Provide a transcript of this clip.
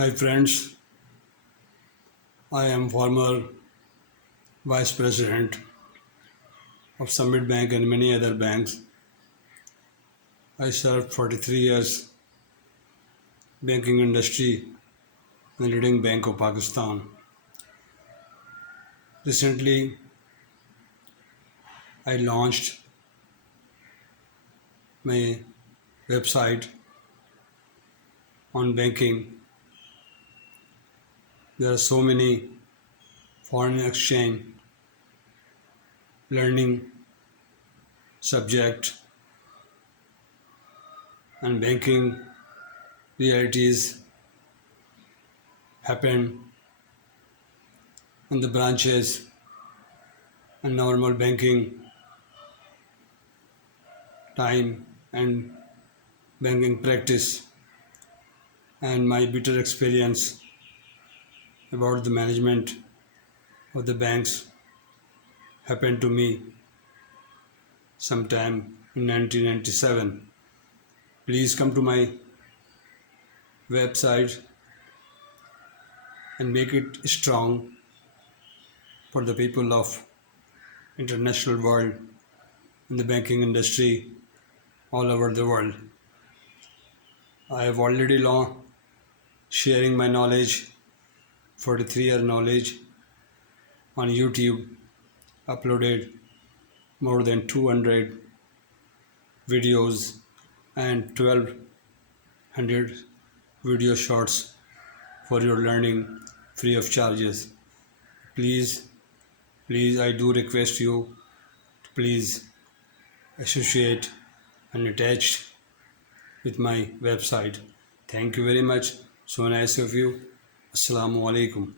Hi friends, I am former Vice President of Summit Bank and many other banks. I served 43 years banking industry in the leading bank of Pakistan. Recently, I launched my website on banking. There are so many foreign exchange learning subject and banking realities happen in the branches and normal banking time and banking practice and my bitter experience about the management of the banks happened to me sometime in 1997. Please come to my website and make it strong for the people of international world in the banking industry all over the world. I have already long sharing my knowledge, 43-year knowledge on YouTube, uploaded more than 200 videos and 1200 video shorts for your learning free of charges. Please, I do request you to please associate and attach with my website. Thank you very much. So nice of you. Assalamu alaikum.